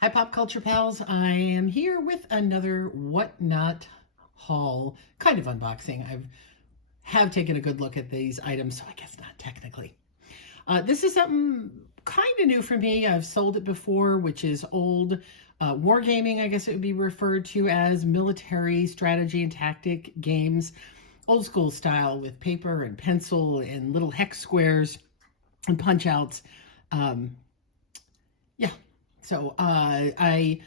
Hi, Pop Culture Pals. I am here with another Whatnot haul, kind of unboxing. Have taken a good look at these items, so I guess not technically. This is something kind of new for me. I've sold it before, which is old wargaming, I guess it would be referred to as military strategy and tactic games, old school style with paper and pencil and little hex squares and punch outs. Um, yeah, so I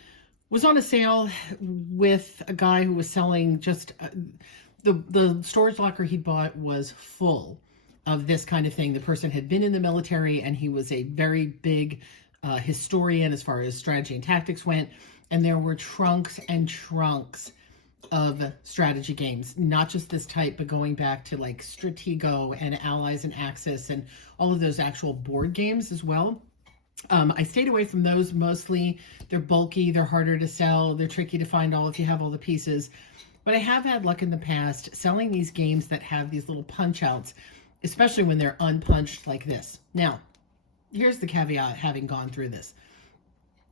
was on a sale with a guy who was selling just the storage locker he bought was full of this kind of thing. The person had been in the military and he was a very big historian as far as strategy and tactics went. And there were trunks and trunks of strategy games, not just this type, but going back to like Stratego and Allies and Axis and all of those actual board games as well. I stayed away from those mostly. They're bulky, they're harder to sell, they're tricky to find all if you have all the pieces. But I have had luck in the past selling these games that have these little punch outs, especially when they're unpunched like this. Now, here's the caveat having gone through this.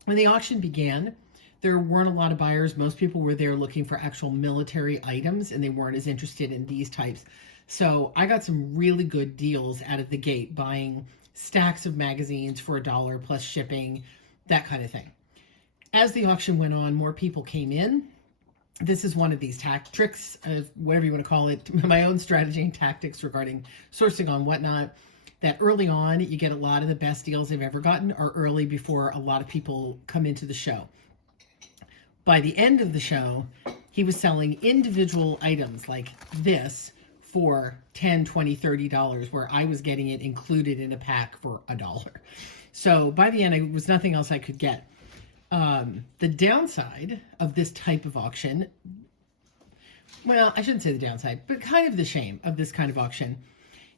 When the auction began, there weren't a lot of buyers. Most people were there looking for actual military items and they weren't as interested in these types. So I got some really good deals out of the gate buying stacks of magazines for $1 plus shipping, that kind of thing. As the auction went on, more people came in. This is one of these tricks, whatever you want to call it, my own strategy and tactics regarding sourcing on Whatnot, that early on, you get a lot of the best deals I've ever gotten are early before a lot of people come into the show. By the end of the show, he was selling individual items like this for $10, $20, $30, where I was getting it included in a pack for $1. So by the end, it was nothing else I could get. The downside of this type of auction, well, I shouldn't say the downside, but kind of the shame of this kind of auction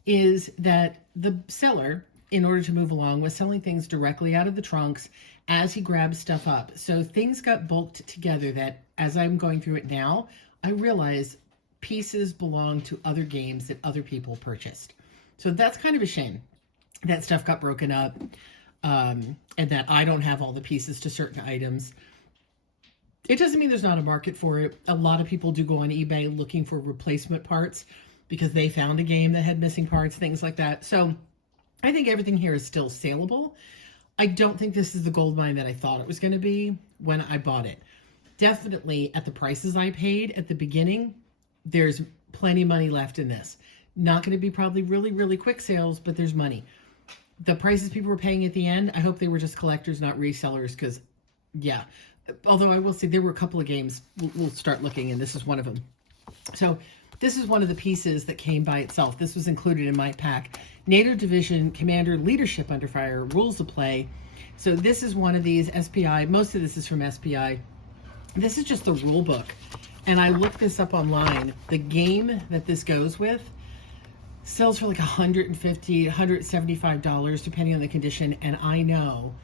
is that the seller, in order to move along, was selling things directly out of the trunks as he grabbed stuff up. So things got bulked together that as I'm going through it now, I realize pieces belong to other games that other people purchased. So that's kind of a shame that stuff got broken up and that I don't have all the pieces to certain items. It doesn't mean there's not a market for it. A lot of people do go on eBay looking for replacement parts because they found a game that had missing parts, things like that. So I think everything here is still saleable. I don't think this is the gold mine that I thought it was going to be when I bought it. Definitely at the prices I paid at the beginning, there's plenty of money left in this. Not going to be probably really, really quick sales, but there's money. The prices people were paying at the end, I hope they were just collectors, not resellers, because, yeah. Although I will say there were a couple of games, we'll start looking, and this is one of them. So this is one of the pieces that came by itself. This was included in my pack. NATO Division Commander Leadership Under Fire, Rules of Play. So this is one of these SPI. Most of this is from SPI. This is just the rule book. And I looked this up online. The game that this goes with sells for like $150, $175, depending on the condition. And I know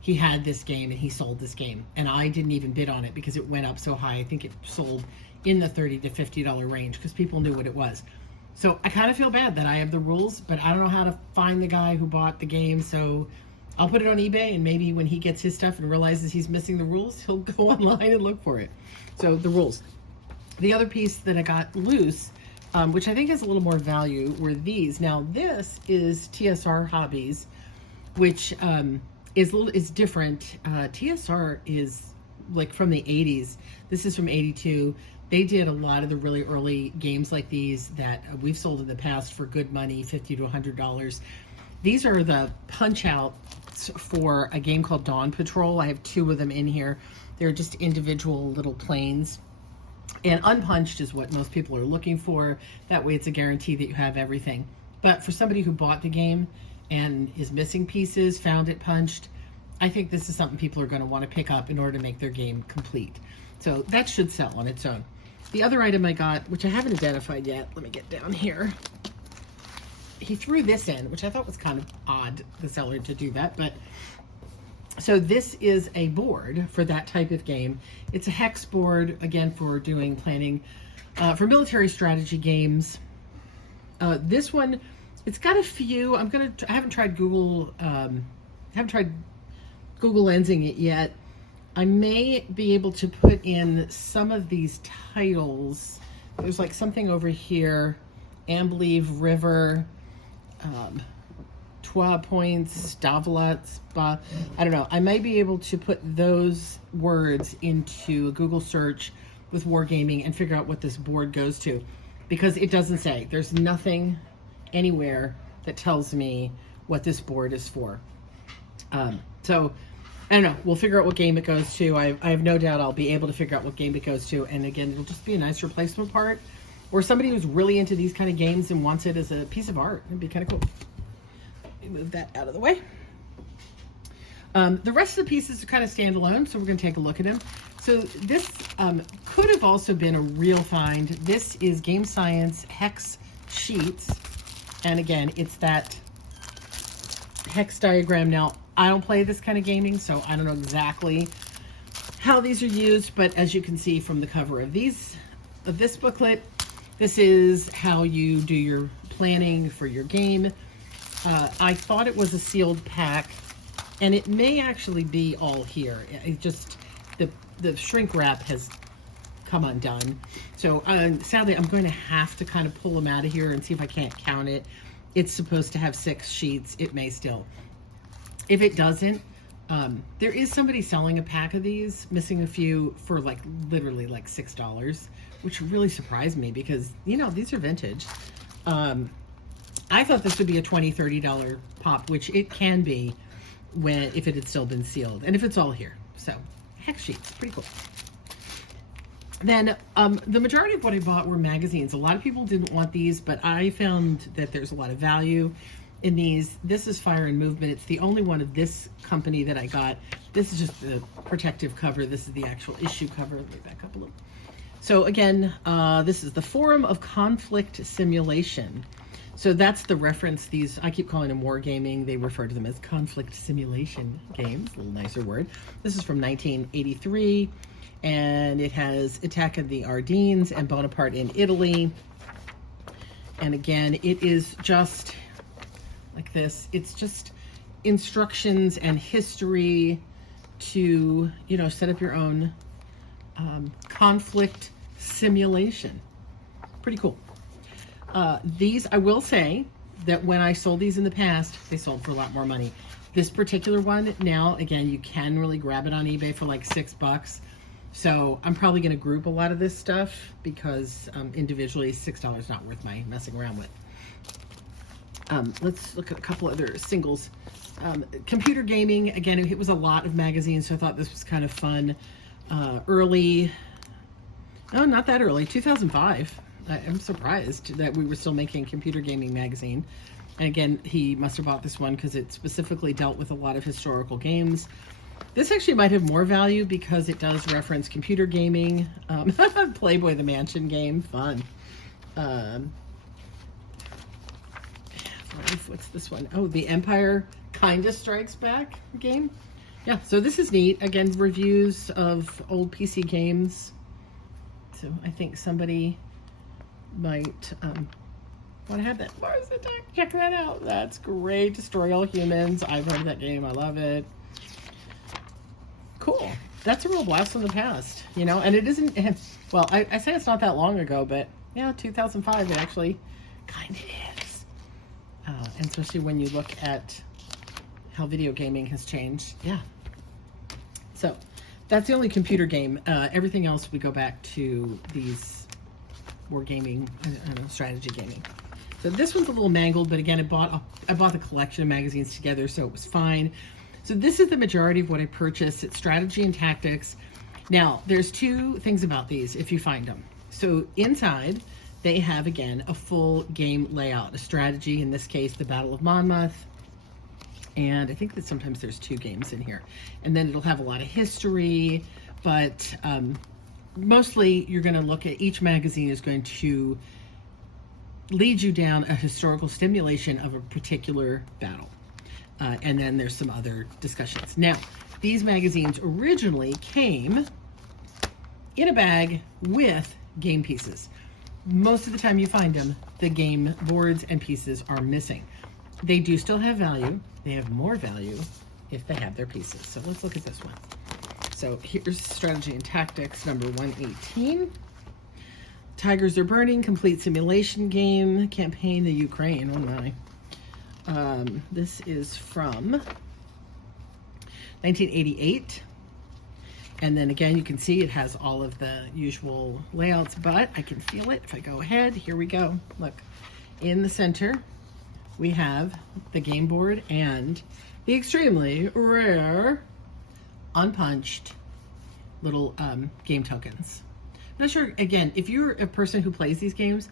he had this game and he sold this game. And I didn't even bid on it because it went up so high. I think it sold in the $30 to $50 range because people knew what it was. So I kind of feel bad that I have the rules, but I don't know how to find the guy who bought the game. So I'll put it on eBay, and maybe when he gets his stuff and realizes he's missing the rules, he'll go online and look for it. So the rules. The other piece that I got loose, which I think has a little more value, were these. Now this is TSR Hobbies, which is different. TSR is like from the 80s. This is from 82. They did a lot of the really early games like these that we've sold in the past for good money, $50 to $100. These are the punch outs for a game called Dawn Patrol. I have two of them in here. They're just individual little planes. And unpunched is what most people are looking for. That way it's a guarantee that you have everything. But for somebody who bought the game and is missing pieces, found it punched, I think this is something people are going to want to pick up in order to make their game complete. So that should sell on its own. The other item I got, which I haven't identified yet, let me get down here. He threw this in, which I thought was kind of odd, the seller, to do that. But so this is a board for that type of game. It's a hex board, again, for doing planning for military strategy games. This one, it's got a few. I haven't tried Google lensing it yet. I may be able to put in some of these titles. There's like something over here, Amblieve River, Trois Points, Davolat, Spa. I don't know. I may be able to put those words into a Google search with Wargaming and figure out what this board goes to, because it doesn't say. There's nothing anywhere that tells me what this board is for. So I don't know. We'll figure out what game it goes to. I have no doubt I'll be able to figure out what game it goes to. And again, it'll just be a nice replacement part, or somebody who's really into these kind of games and wants it as a piece of art. It'd be kind of cool. Let me move that out of the way. The rest of the pieces are kind of standalone, so we're going to take a look at them. So this could have also been a real find. This is Game Science hex sheets. And again, it's that hex diagram. Now, I don't play this kind of gaming, so I don't know exactly how these are used, but as you can see from the cover of this booklet, this is how you do your planning for your game. I thought it was a sealed pack, and it may actually be all here. It just, the shrink wrap has come undone. So sadly, I'm going to have to kind of pull them out of here and see if I can't count it. It's supposed to have 6 sheets. It may still. If it doesn't, there is somebody selling a pack of these, missing a few, for like literally like $6, which really surprised me because, you know, these are vintage. I thought this would be a $20, $30 pop, which it can be if it had still been sealed and if it's all here. So hex sheets, pretty cool. Then the majority of what I bought were magazines. A lot of people didn't want these, but I found that there's a lot of value in these. This is Fire and Movement. It's the only one of this company that I got. This is just the protective cover. This is the actual issue cover. Let me back up a little. So again, this is the Forum of Conflict Simulation. So that's the reference. These, I keep calling them wargaming. They refer to them as conflict simulation games, a little nicer word. This is from 1983, and it has Attack of the Ardennes and Bonaparte in Italy. And again, it is just like this. It's just instructions and history to, you know, set up your own conflict simulation. Pretty cool. These, I will say that when I sold these in the past, they sold for a lot more money. This particular one, now, again, you can really grab it on eBay for like $6. So I'm probably going to group a lot of this stuff because individually, $6 not worth my messing around with. Let's look at a couple other singles. Computer gaming, again, it was a lot of magazines, so I thought this was kind of fun. Early, no, not that early, 2005. I'm surprised that we were still making a computer gaming magazine. And again, he must have bought this one because it specifically dealt with a lot of historical games. This actually might have more value because it does reference computer gaming. Playboy the Mansion game, fun. What's this one? Oh, the Empire Kinda Strikes Back game. Yeah, so this is neat. Again, reviews of old PC games. So I think somebody might want to have that. Mars Attack, check that out. That's great. Destroy All Humans. I've heard that game. I love it. Cool. That's a real blast from the past, you know, and it isn't, well, I say it's not that long ago, but yeah, 2005, it actually kind of is. And especially when you look at how video gaming has changed. Yeah. So that's the only computer game. Everything else, we go back to these wargaming, strategy gaming. So this one's a little mangled, but again, I bought the collection of magazines together, so it was fine. So this is the majority of what I purchased. It's strategy and tactics. Now, there's 2 things about these if you find them. So inside, they have, again, a full game layout, a strategy, in this case, the Battle of Monmouth. And I think that sometimes there's 2 games in here. And then it'll have a lot of history, but mostly you're going to look at each magazine is going to lead you down a historical stimulation of a particular battle. And then there's some other discussions. Now, these magazines originally came in a bag with game pieces. Most of the time you find them, the game boards and pieces are missing. They do still have value. They have more value if they have their pieces. So let's look at this one. So here's Strategy and Tactics number 118. Tigers Are Burning, Complete Simulation Game, Campaign the Ukraine. Oh my. This is from 1988. And then again, you can see it has all of the usual layouts, but I can feel it if I go ahead. Here we go. Look, in the center, we have the game board and the extremely rare unpunched little game tokens. I'm not sure, again, if you're a person who plays these games,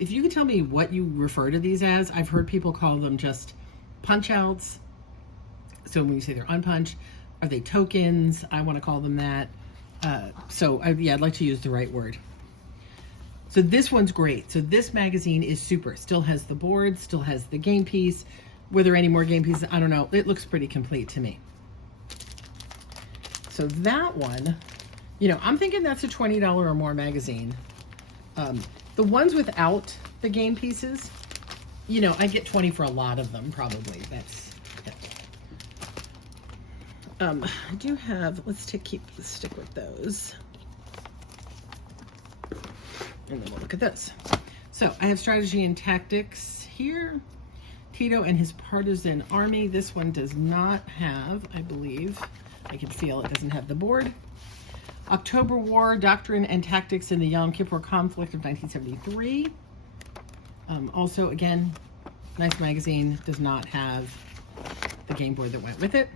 if you can tell me what you refer to these as. I've heard people call them just punch outs. So when you say they're unpunched, are they tokens? I want to call them that. Yeah, I'd like to use the right word. So this one's great. So this magazine is super. Still has the board, still has the game piece. Were there any more game pieces? I don't know. It looks pretty complete to me. So that one, I'm thinking that's a $20 or more magazine. The ones without the game pieces, I get 20 for a lot of them, probably. That's it. I do have, let's stick with those. And then we'll look at this. So I have Strategy and Tactics here. Tito and His Partisan Army. This one does not have, I believe, I can feel it doesn't have the board. October War, Doctrine and Tactics in the Yom Kippur Conflict of 1973. Also, again, nice magazine, does not have the game board that went with it.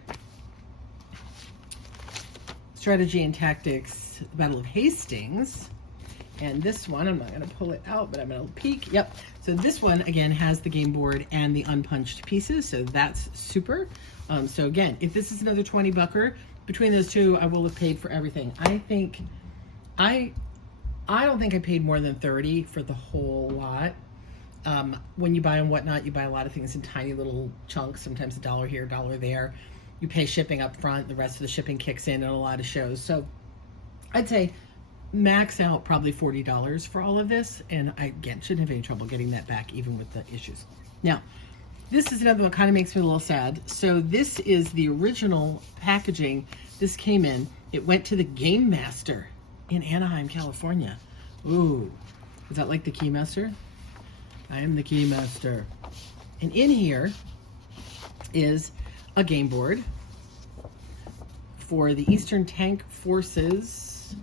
Strategy and Tactics, the Battle of Hastings. And this one, I'm not going to pull it out, but I'm going to peek. Yep. So this one, again, has the game board and the unpunched pieces. So that's super. So again, if this is another 20-bucker, between those two, I will have paid for everything. I don't think I paid more than 30 for the whole lot. When you buy on Whatnot, you buy a lot of things in tiny little chunks, sometimes $1 here, $1 there. You pay shipping up front, the rest of the shipping kicks in a lot of shows. So I'd say max out probably $40 for all of this. And I, again, shouldn't have any trouble getting that back, even with the issues. Now, this is another one kind of makes me a little sad. So this is the original packaging. This came in. It went to the Game Master in Anaheim, California. Ooh, is that like the Keymaster? I am the Keymaster. And in here is a game board for the Eastern Tank Forces.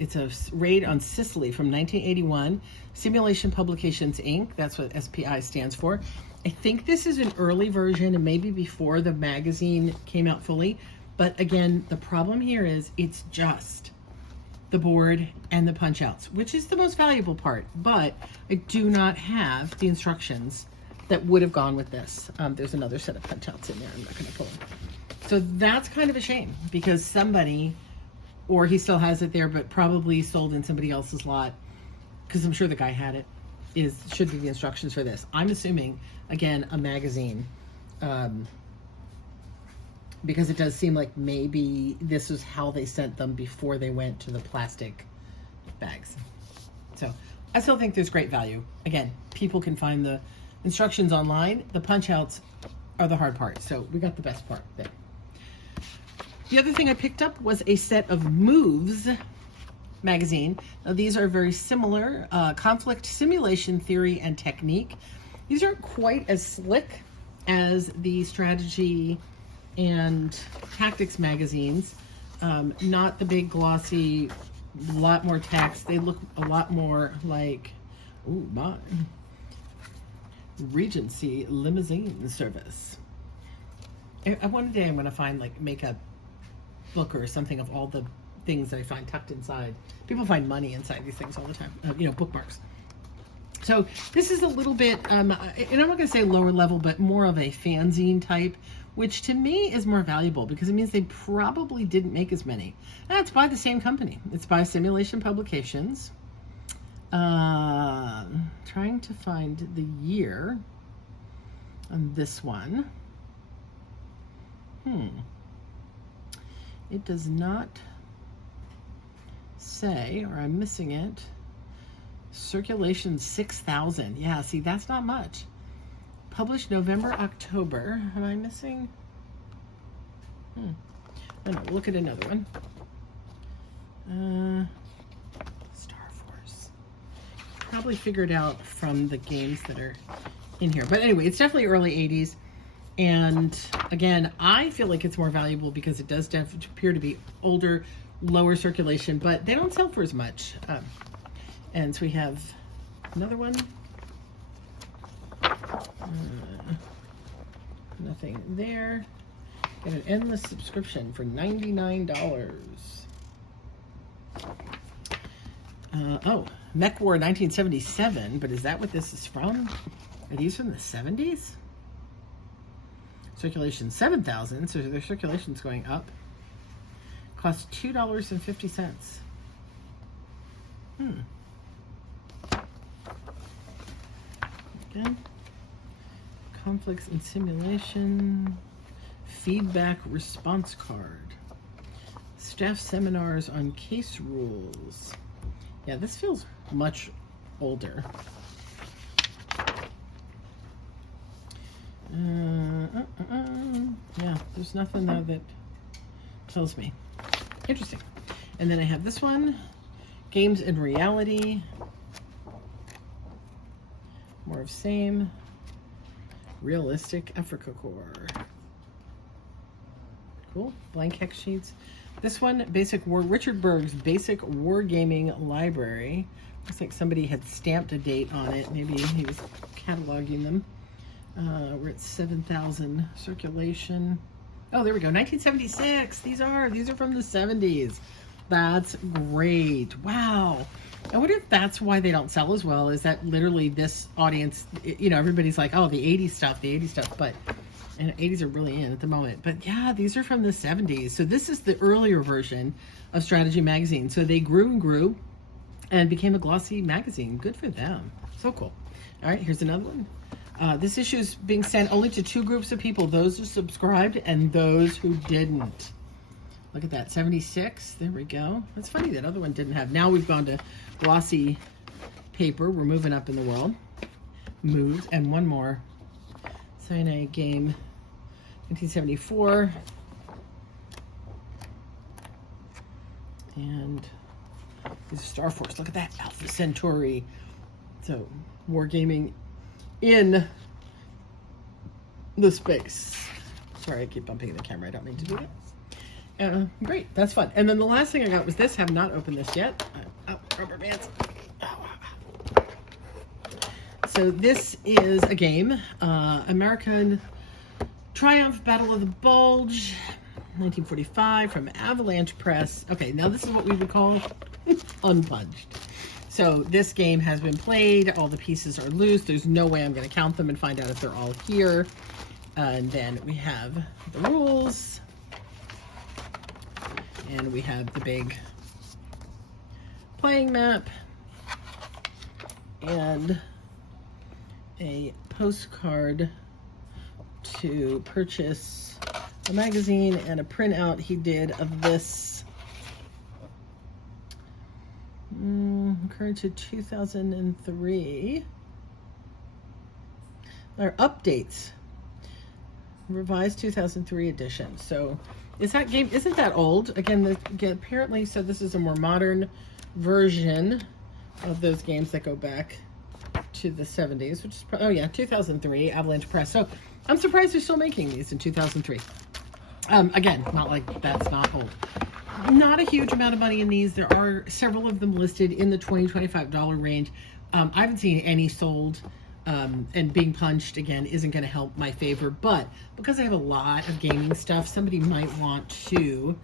It's a raid on Sicily from 1981. Simulation Publications, Inc. That's what SPI stands for. I think this is an early version and maybe before the magazine came out fully. But again, the problem here is it's just the board and the punch outs, which is the most valuable part. But I do not have the instructions that would have gone with this. There's another set of punch outs in there. I'm not going to pull them. So that's kind of a shame because somebody, or he still has it there, but probably sold in somebody else's lot, because I'm sure the guy had it, should be the instructions for this. I'm assuming, again, a magazine, because it does seem like maybe this is how they sent them before they went to the plastic bags. So I still think there's great value. Again, people can find the instructions online. The punch outs are the hard part. So we got the best part there. The other thing I picked up was a set of Moves magazine. Now these are very similar. Conflict Simulation Theory and Technique. These aren't quite as slick as the Strategy and Tactics magazines. Not the big glossy, a lot more text. They look a lot more like, ooh, my Regency limousine service. One day I'm going to find, like, make a book or something of all the things that I find tucked inside. People find money inside these things all the time, bookmarks. So this is a little bit, and I'm not going to say lower level, but more of a fanzine type, which to me is more valuable because it means they probably didn't make as many. And it's by the same company. It's by Simulation Publications. Trying to find the year on this one. It does not say, or I'm missing it. Circulation 6,000. Yeah, see, that's not much. Published November, October. Am I missing? no, look at another one. Star Force. Probably figured out from the games that are in here. But anyway, it's definitely early 80s. And again, I feel like it's more valuable because it does appear to be older, lower circulation, but they don't sell for as much. And so we have another one. Nothing there. Get an endless subscription for $99. Oh, Mech War 1977, but is that what this is from? Are these from the 70s? Circulation 7,000, so their circulation's going up. Costs $2.50. Again, conflicts and simulation, feedback response card, staff seminars on case rules. Yeah, this feels much older. Yeah, there's nothing there that tells me. Interesting. And then I have this one, Games in Reality. More of same. Realistic Africa Core. Cool. Blank hex sheets. This one, Richard Berg's Basic Wargaming Library. Looks like somebody had stamped a date on it. Maybe he was cataloging them. We're at 7,000 circulation. Oh, there we go. 1976. These are from the 70s. That's great. Wow. I wonder if that's why they don't sell as well. Is that literally this audience, you know, everybody's like, oh, the 80s stuff, but and 80s are really in at the moment. But yeah, these are from the 70s. So this is the earlier version of Strategy Magazine. So they grew and grew and became a glossy magazine. Good for them. So cool. All right, here's another one. This issue is being sent only to two groups of people, those who subscribed and those who didn't. Look at that, 76. There we go. It's funny that other one didn't have. Now we've gone to glossy paper. We're moving up in the world. Moves. And one more. Cyanide Game, 1974. And this is Star Force. Look at that, Alpha Centauri. So, wargaming in the space. Sorry, I keep bumping the camera. I don't mean to do that. Great, that's fun. And then the last thing I got was this. Have not opened this yet. Oh, rubber bands. So this is a game, American Triumph Battle of the Bulge, 1945, from Avalanche Press. Okay, now this is what we would call unpunched. So this game has been played. All the pieces are loose. There's no way I'm going to count them and find out if they're all here. And then we have the rules. And we have the big playing map. And a postcard to purchase a magazine and a printout he did of this. Current to 2003. Our updates. Revised 2003 edition. So is that game, isn't that old? Again, apparently, so this is a more modern version of those games that go back to the 70s, which is, oh yeah, 2003, Avalanche Press. So I'm surprised they're still making these in 2003. Again, not like that's not old. Not a huge amount of money in these. There are several of them listed in the $20, $25 range. I haven't seen any sold, and being punched, again, isn't going to help my favor. But because I have a lot of gaming stuff, somebody might want to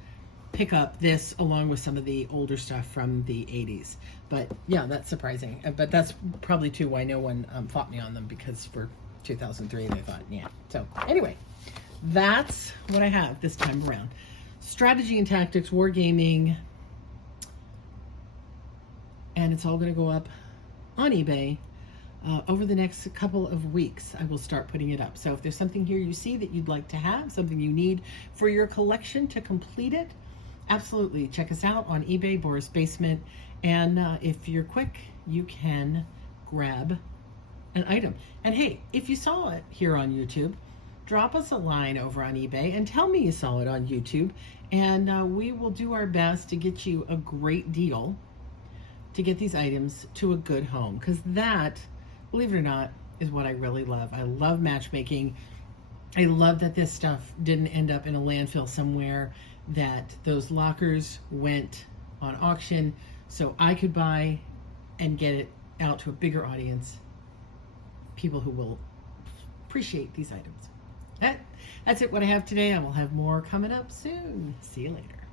pick up this along with some of the older stuff from the 80s. But yeah, that's surprising. But that's probably too why no one fought me on them, because for 2003 they thought, yeah. So anyway, that's what I have this time around. Strategy and Tactics, Wargaming, and it's all going to go up on eBay over the next couple of weeks. I will start putting it up. So if there's something here you see that you'd like to have, something you need for your collection to complete it, absolutely check us out on eBay, Boris Basement, and if you're quick, you can grab an item. And hey, if you saw it here on YouTube, drop us a line over on eBay and tell me you saw it on YouTube, and we will do our best to get you a great deal to get these items to a good home, because that, believe it or not, is what I really love. I love matchmaking. I love that this stuff didn't end up in a landfill somewhere, that those lockers went on auction so I could buy and get it out to a bigger audience, people who will appreciate these items. That's it, what I have today. I will have more coming up soon. See you later.